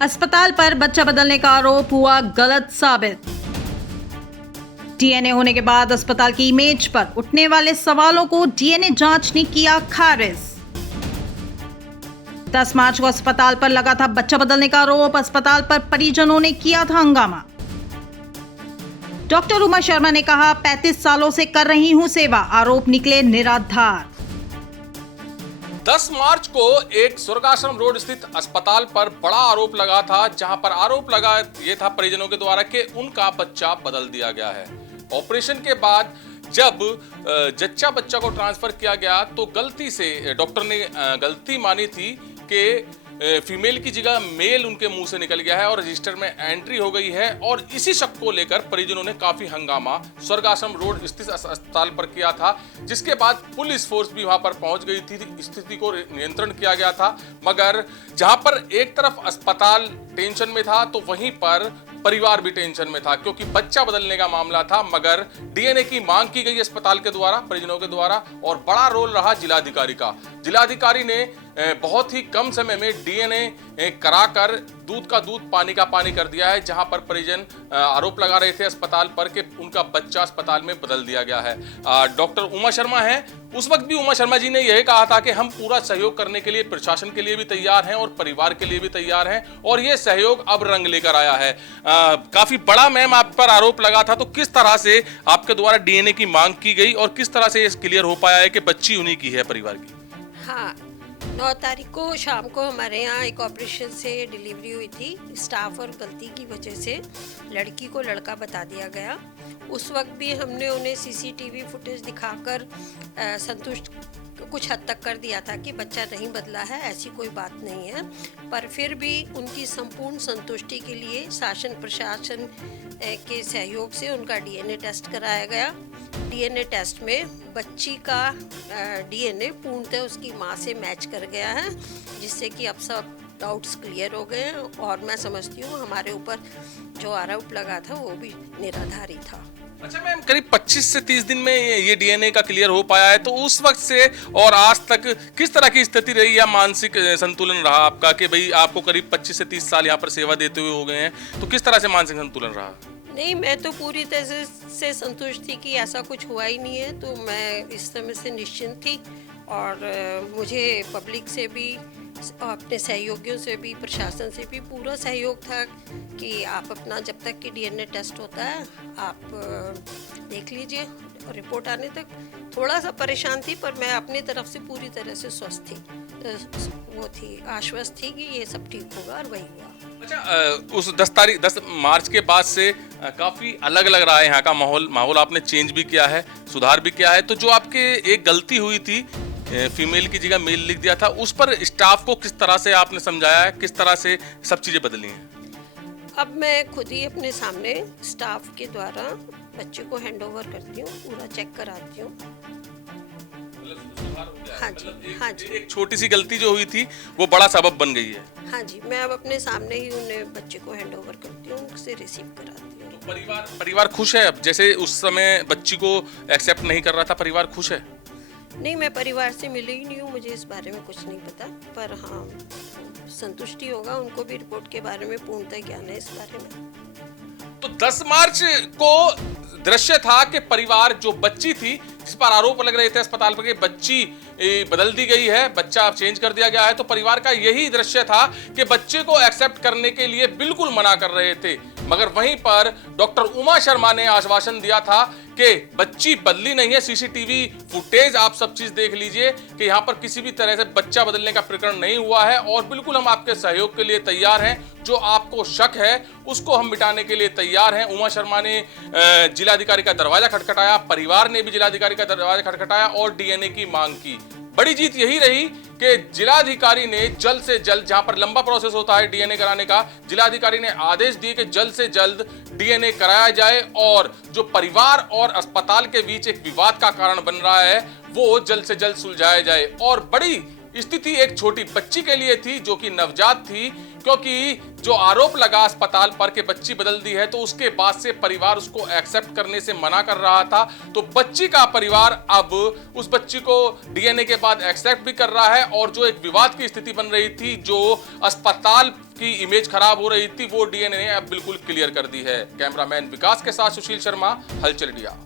अस्पताल पर बच्चा बदलने का आरोप हुआ गलत साबित। डीएनए होने के बाद अस्पताल की इमेज पर उठने वाले सवालों को डीएनए जांच ने किया खारिज। 10 मार्च को अस्पताल पर लगा था बच्चा बदलने का आरोप। अस्पताल पर परिजनों ने किया था हंगामा। डॉक्टर उमा शर्मा ने कहा, 35 सालों से कर रही हूं सेवा, आरोप निकले निराधार। 10 मार्च को एक स्वर्गाश्रम रोड स्थित अस्पताल पर बड़ा आरोप लगा था, जहां पर आरोप लगा ये था परिजनों के द्वारा कि उनका बच्चा बदल दिया गया है। ऑपरेशन के बाद जब जच्चा बच्चा को ट्रांसफर किया गया तो गलती से डॉक्टर ने गलती मानी थी कि फीमेल की जगह मेल उनके मुंह से निकल गया है और रजिस्टर में एंट्री हो गई है। और इसी शक को लेकर परिजनों ने काफी हंगामा स्वर्गाश्रम रोड स्थित अस्पताल पर किया था, जिसके बाद पुलिस फोर्स भी वहां पर पहुंच गई थी। स्थिति को नियंत्रण किया गया था, मगर जहां पर एक तरफ अस्पताल टेंशन में था तो वहीं पर परिवार भी टेंशन में था, क्योंकि बच्चा बदलने का मामला था। मगर डीएनए की मांग की गई अस्पताल के द्वारा, परिजनों के द्वारा, और बड़ा रोल रहा जिलाधिकारी का। जिलाधिकारी ने बहुत ही कम समय में डीएनए कराकर दूध का दूध पानी का पानी कर दिया है, जहां पर परिजन आरोप लगा रहे थे अस्पताल पर कि उनका बच्चा अस्पताल में बदल दिया गया है। डॉक्टर उमा शर्मा हैं, उस वक्त भी उमा शर्मा जी ने यही कहा था कि हम पूरा सहयोग करने के लिए प्रशासन के लिए भी तैयार हैं और परिवार के लिए भी तैयार हैं, और ये सहयोग अब रंग लेकर आया है। काफी बड़ा मैम आप पर आरोप लगा था, तो किस तरह से आपके द्वारा डीएनए की मांग की गई और किस तरह से ये क्लियर हो पाया है कि बच्ची उन्हीं की है परिवार की? हाँ, 9 तारीख को शाम को हमारे यहाँ एक ऑपरेशन से डिलीवरी हुई थी। स्टाफ और गलती की वजह से लड़की को लड़का बता दिया गया। उस वक्त भी हमने उन्हें सीसीटीवी फुटेज दिखाकर संतुष्ट कुछ हद तक कर दिया था कि बच्चा नहीं बदला है, ऐसी कोई बात नहीं है। पर फिर भी उनकी संपूर्ण संतुष्टि के लिए शासन प्रशासन के सहयोग से उनका डीएनए टेस्ट कराया गया। डीएनए टेस्ट में बच्ची का डीएनए पूर्णतः उसकी मां से मैच कर गया है, जिससे कि अब सब डाउट्स क्लियर हो गए हैं। और मैं समझती हूँ हमारे ऊपर जो आरोप लगा था वो भी निराधार ही था। अच्छा मैम, करीब 25 से 30 दिन में ये डीएनए का क्लियर हो पाया है, तो उस वक्त से और आज तक किस तरह की स्थिति रही या मानसिक संतुलन रहा आपका कि भाई आपको करीब 25 से 30 साल यहाँ पर सेवा देते हुए हो गए हैं, तो किस तरह से मानसिक संतुलन रहा? नहीं, मैं तो पूरी तरह से संतुष्ट थी कि ऐसा कुछ हुआ ही नहीं है, तो मैं इस समय से निश्चिंत थी। और मुझे पब्लिक से भी, अपने सहयोगियों से भी, प्रशासन से भी पूरा सहयोग था कि आप अपना, जब तक कि डीएनए टेस्ट होता है आप देख लीजिए। रिपोर्ट आने तक थोड़ा सा परेशान थी, पर मैं अपनी तरफ से पूरी तरह से स्वस्थ थी, वो थी, आश्वस्त थी कि ये सब ठीक होगा, और वही हुआ। अच्छा, उस 10 मार्च के बाद से काफी अलग लग रहा है यहाँ का माहौल आपने चेंज भी किया है, सुधार भी किया है। तो जो आपके एक गलती हुई थी, फीमेल की जगह मेल लिख दिया था, उस पर स्टाफ को किस तरह से आपने समझाया है, किस तरह से सब चीजें बदली हैं? अब मैं खुद ही अपने सामने स्टाफ के द्वारा बच्चे को हैंड ओवर करती हूँ, पूरा चेक कराती हूँ। हाँ जी, हाँ जी। एक छोटी सी गलती जो हुई थी वो बड़ा सबब बन गई है। हाँ जी, मैं अब अपने सामने ही उन्हें, बच्चे को हैंड ओवर करती हूँ, उनसे रिसीव कराती हूँ। तो परिवार खुश है अब? जैसे उस समय बच्ची को एक्सेप्ट नहीं कर रहा था, परिवार खुश है? नहीं, मैं परिवार से मिली ही नहीं हूँ, मुझे इस बारे में कुछ नहीं पता। पर हाँ, संतुष्टि होगा, उनको भी रिपोर्ट के बारे में पूर्णतः ज्ञान है इस बारे में। तो 10 मार्च को दृश्य था कि परिवार, जो बच्ची थी जिस पर आरोप लग रहे थे अस्पताल पर कि बच्ची बदल दी गई है, बच्चा चेंज कर दिया गया है, तो परिवार का यही दृश्य था कि बच्चे को एक्सेप्ट करने के लिए बिल्कुल मना कर रहे थे। मगर वहीं पर डॉक्टर उमा शर्मा ने आश्वासन दिया था कि बच्ची बदली नहीं है, सीसीटीवी फुटेज आप सब चीज देख लीजिए कि यहाँ पर किसी भी तरह से बच्चा बदलने का प्रकरण नहीं हुआ है, और बिल्कुल हम आपके सहयोग के लिए तैयार हैं। जो आपको शक है उसको हम मिटाने के लिए तैयार हैं। उमा शर्मा ने जिलाधिकारी का दरवाजा खटखटाया, परिवार ने भी जिलाधिकारी का दरवाजा खटखटाया और डीएनए की मांग की। बड़ी जीत यही रही कि जिलाधिकारी ने जल्द से जल्द, जहां पर लंबा प्रोसेस होता है डीएनए कराने का, जिलाधिकारी ने आदेश दिए कि जल्द से जल्द डीएनए कराया जाए, और जो परिवार और अस्पताल के बीच एक विवाद का कारण बन रहा है वो जल्द से जल्द सुलझाया जाए। और बड़ी स्थिति एक छोटी बच्ची के लिए थी जो कि नवजात थी, क्योंकि जो आरोप लगा अस्पताल पर कि बच्ची बदल दी है, तो उसके बाद से परिवार उसको एक्सेप्ट करने से मना कर रहा था। तो बच्ची का परिवार अब उस बच्ची को डीएनए के बाद एक्सेप्ट भी कर रहा है, और जो एक विवाद की स्थिति बन रही थी, जो अस्पताल की इमेज खराब हो रही थी, वो डीएनए ने अब बिल्कुल क्लियर कर दी है। कैमरामैन विकास के साथ सुशील शर्मा, हलचल इंडिया।